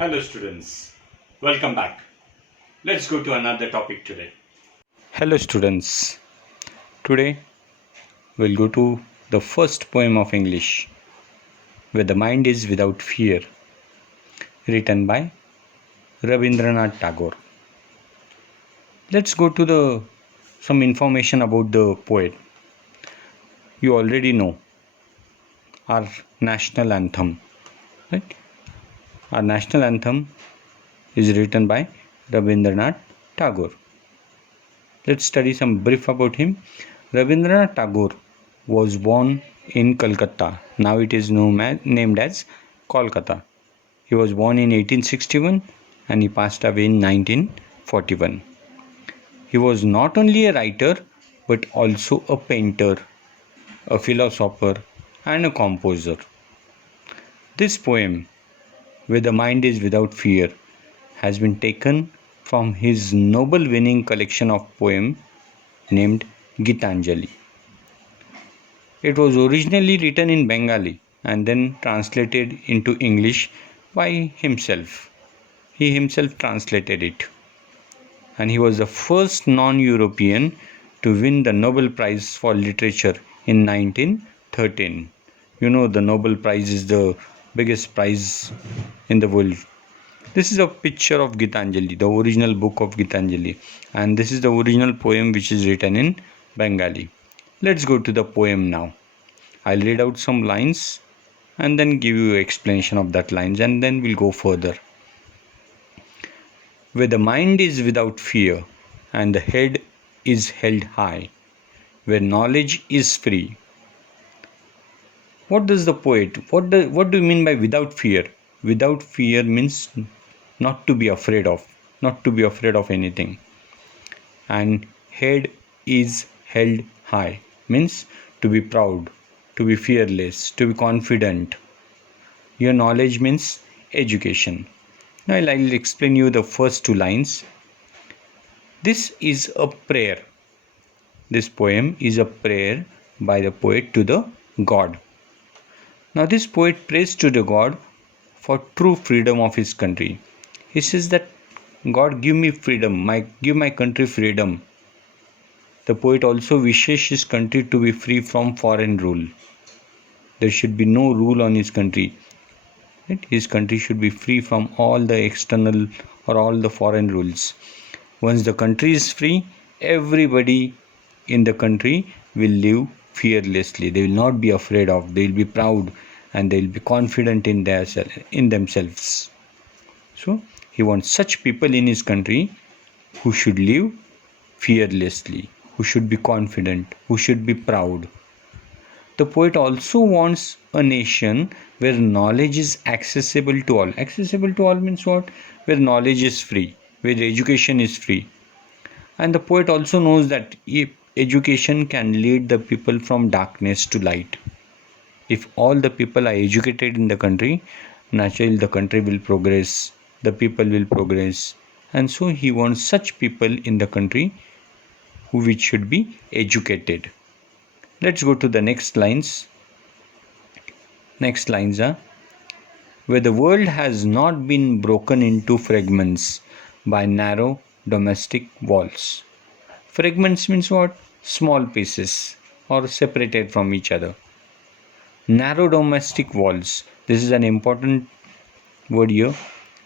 Hello students, welcome back. Let's go to another topic today. Hello students, today we'll go to the first poem of English, Where the Mind is Without Fear, written by Rabindranath Tagore. Let's go to some information about the poet. You already know our national anthem, right? Our national anthem is written by Rabindranath Tagore. Let's study some brief about him. Rabindranath Tagore was born in Calcutta. Now it is named as Kolkata. He was born in 1861 and he passed away in 1941. He was not only a writer but also a painter, a philosopher and a composer. This poem, Where the Mind is Without Fear, has been taken from his Nobel-winning collection of poems named Gitanjali. It was originally written in Bengali and then translated into English by himself. He himself translated it. And he was the first non-European to win the Nobel Prize for Literature in 1913. You know, the Nobel Prize is the biggest prize in the world. This is a picture of Gitanjali, the original book of Gitanjali, and this is the original poem which is written in Bengali. Let's go to the poem now. I'll read out some lines and then give you an explanation of that lines, and then we'll go further. Where the mind is without fear and the head is held high, where knowledge is free. What does the poet, what do you mean by without fear? Without fear means not to be afraid of anything. And head is held high means to be proud, to be fearless, to be confident. Your knowledge means education. Now I'll explain you the first two lines. This is a prayer. This poem is a prayer by the poet to the God. Now this poet prays to the God for true freedom of his country. He says that God, give me freedom, give my country freedom. The poet also wishes his country to be free from foreign rule. There should be no rule on his country. Right? His country should be free from all the external or all the foreign rules. Once the country is free, everybody in the country will live fearlessly. They will not be afraid of. They will be proud and they will be confident in themselves. So he wants such people in his country who should live fearlessly, who should be confident, who should be proud. The poet also wants a nation where knowledge is accessible to all. Accessible to all means what? Where knowledge is free, where education is free. And the poet also knows that education can lead the people from darkness to light. If all the people are educated in the country, naturally the country will progress, the people will progress. And so he wants such people in the country which should be educated. Let's go to the next lines. Next lines are, where the world has not been broken into fragments by narrow domestic walls. Fragments means what? Small pieces or separated from each other. Narrow domestic walls. This is an important word here.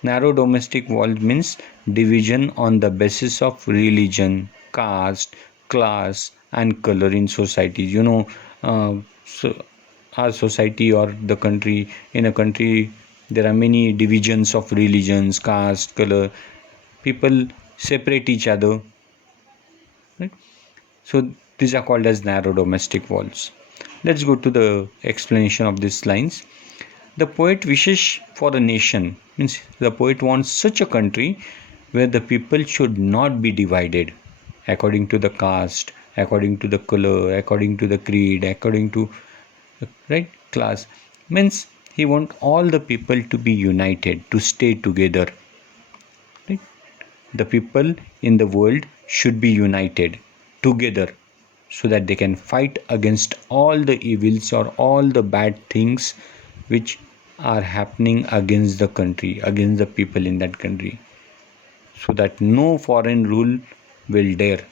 Narrow domestic walls means division on the basis of religion, caste, class and color in society. You know, so our society or the country, in a country there are many divisions of religions, caste, color. People separate each other. Right? So these are called as narrow domestic walls. Let's go to the explanation of these lines. The poet wishes for a nation, means the poet wants such a country where the people should not be divided according to the caste, according to the color, according to the creed, according to class. Means he wants all the people to be united, to stay together. Right? The people in the world should be united together so that they can fight against all the evils or all the bad things which are happening against the country, against the people in that country, so that no foreign rule will dare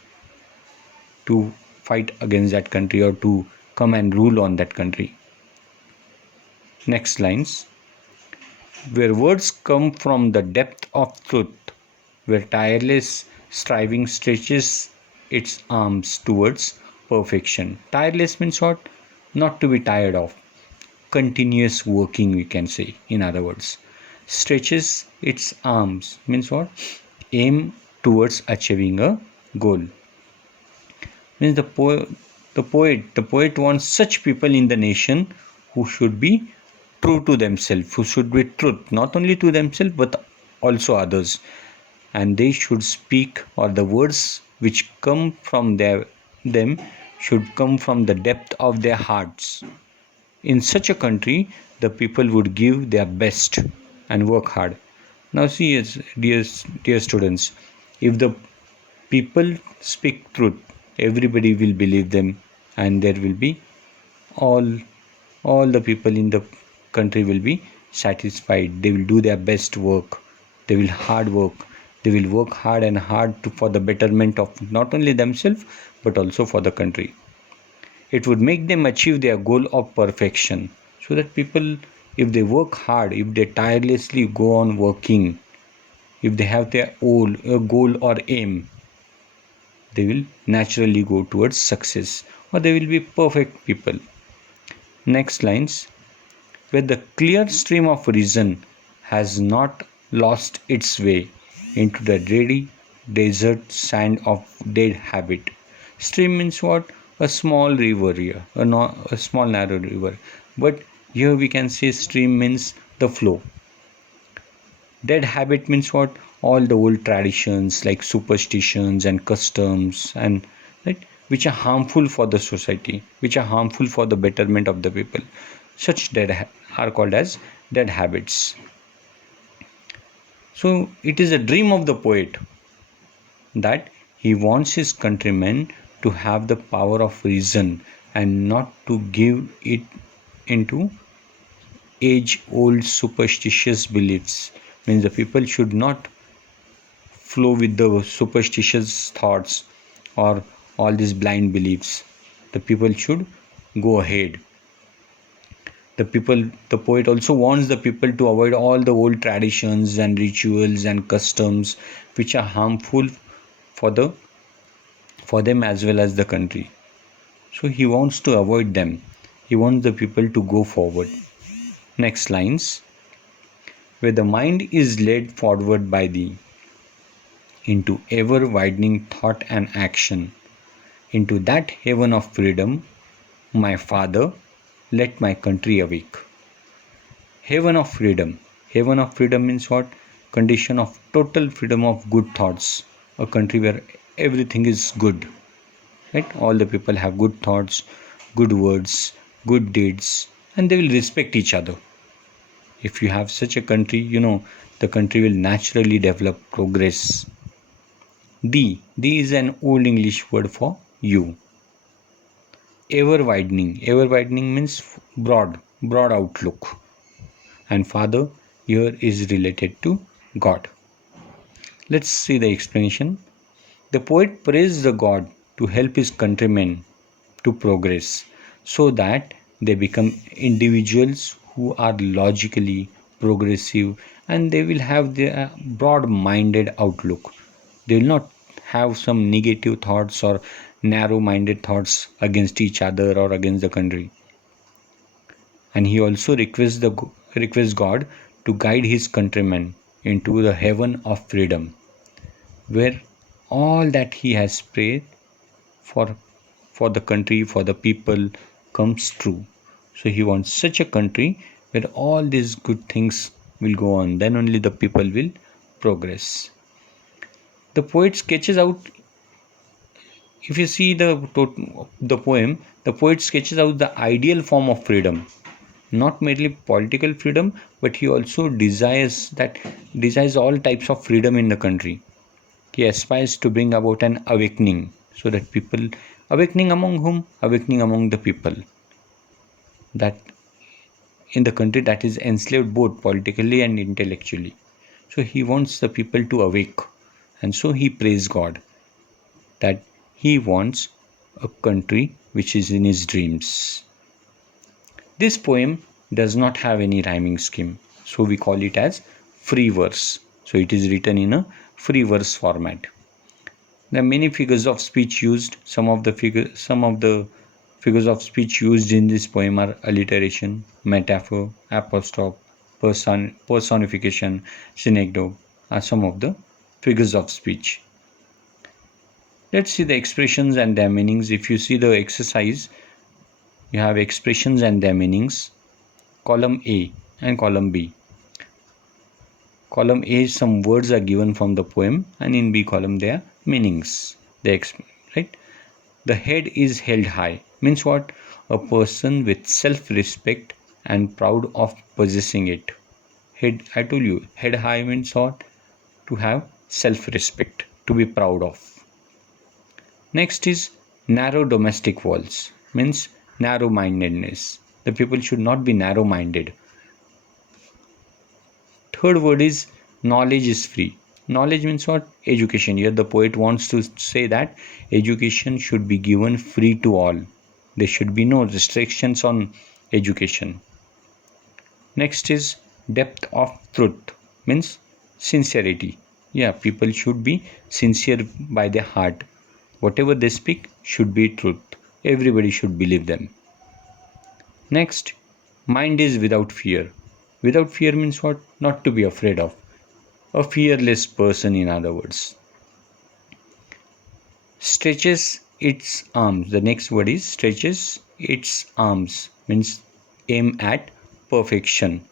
to fight against that country or to come and rule on that country. Next lines. Where words come from the depth of truth, where tireless striving stretches its arms towards perfection. Tireless means what? Not to be tired of. Continuous working, we can say, in other words. Stretches its arms means what? Aim towards achieving a goal. Means the poet wants such people in the nation who should be true to themselves, who should be truth not only to themselves but also others, and they should speak, or the words which come from them should come from the depth of their hearts. In such a country, the people would give their best and work hard. Now, see, dear students, if the people speak truth, everybody will believe them, and there will be all all the people in the country will be satisfied. They will do their best work. They will hard work. They will work hard and hard for the betterment of not only themselves but also for the country. It would make them achieve their goal of perfection, so that people, if they work hard, if they tirelessly go on working, if they have their own goal or aim, they will naturally go towards success, or they will be perfect people. Next lines. Where the clear stream of reason has not lost its way into the dreary desert sand of dead habit. Stream means what? A small river here, a small narrow river. But here we can say stream means the flow. Dead habit means what? All the old traditions like superstitions and customs, and right, which are harmful for the society, which are harmful for the betterment of the people. Such are called as dead habits. So it is a dream of the poet that he wants his countrymen to have the power of reason and not to give it into age-old superstitious beliefs. Means the people should not flow with the superstitious thoughts or all these blind beliefs. The people should go ahead. The poet also wants the people to avoid all the old traditions and rituals and customs which are harmful for them as well as the country. So he wants to avoid them. He wants the people to go forward. Next lines. Where the mind is led forward by thee into ever widening thought and action, into that heaven of freedom, my father, let my country awake. Heaven of freedom. Heaven of freedom means what? Condition of total freedom of good thoughts. A country where everything is good. Right? All the people have good thoughts, good words, good deeds, and they will respect each other. If you have such a country, the country will naturally develop progress. Thee is an old English word for you. Ever widening means broad outlook, and father here is related to God. Let's see the explanation. The poet prays the God to help his countrymen to progress, so that they become individuals who are logically progressive, and they will have their broad minded outlook. They will not have some negative thoughts or narrow minded thoughts against each other or against the country. And he also requests God to guide his countrymen into the heaven of freedom, where all that he has prayed for the country, for the people, comes true. So he wants such a country where all these good things will go on. Then only the people will progress. The poet sketches out, if you see the poem, the poet sketches out the ideal form of freedom. Not merely political freedom, but he also desires all types of freedom in the country. He aspires to bring about an awakening, so that people, awakening among whom? Awakening among the people. That in the country that is enslaved both politically and intellectually. So he wants the people to awake, and so he prays God that he wants a country which is in his dreams. This poem does not have any rhyming scheme, so we call it as free verse. So it is written in a free verse format. There are many figures of speech used. Some of the figures of speech used in this poem are alliteration, metaphor, apostrophe, personification, synecdoche are some of the figures of speech. Let's see the expressions and their meanings. If you see the exercise, you have expressions and their meanings, column A and column B. Column A, some words are given from the poem, and in B column they are meanings. Right? The head is held high means what? A person with self-respect and proud of possessing it. Head, I told you, head high means what? To have self-respect, to be proud of. Next is narrow domestic walls, means narrow-mindedness. The people should not be narrow-minded. Third word is knowledge is free. Knowledge means what? Education. Here the poet wants to say that education should be given free to all. There should be no restrictions on education. Next is depth of truth, means sincerity. Yeah, people should be sincere by their heart. Whatever they speak should be truth. Everybody should believe them. Next, mind is without fear. Without fear means what? Not to be afraid of. A fearless person, in other words. Stretches its arms. The next word is stretches its arms, means aim at perfection.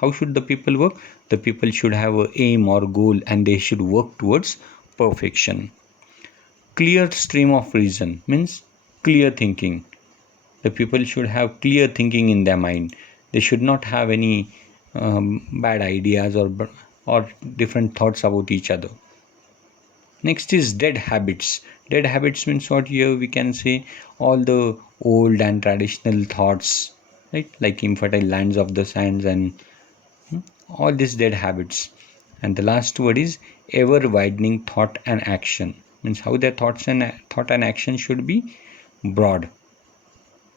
How should the people work? The people should have an aim or goal, and they should work towards perfection. Clear stream of reason means clear thinking. The people should have clear thinking in their mind. They should not have any bad ideas or different thoughts about each other. Next is dead habits. Dead habits means what? Here we can say all the old and traditional thoughts, right? Like infertile lands of the sands and all these dead habits. And the last word is ever widening thought and action. Means how their thought and action should be broad.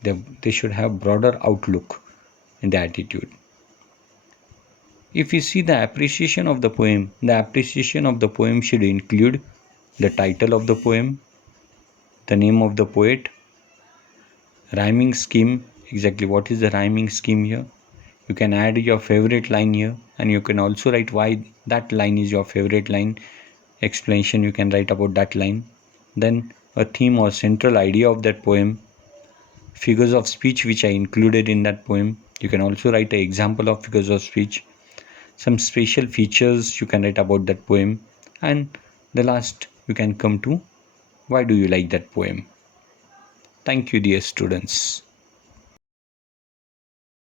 They should have broader outlook in the attitude. If we see the appreciation of the poem should include the title of the poem, the name of the poet, rhyming scheme. Exactly what is the rhyming scheme here? You can add your favorite line here, and you can also write why that line is your favorite line. Explanation you can write about that line. Then a theme or central idea of that poem, figures of speech which are included in that poem. You can also write an example of figures of speech. Some special features you can write about that poem, and the last you can come to why do you like that poem. Thank you, dear students.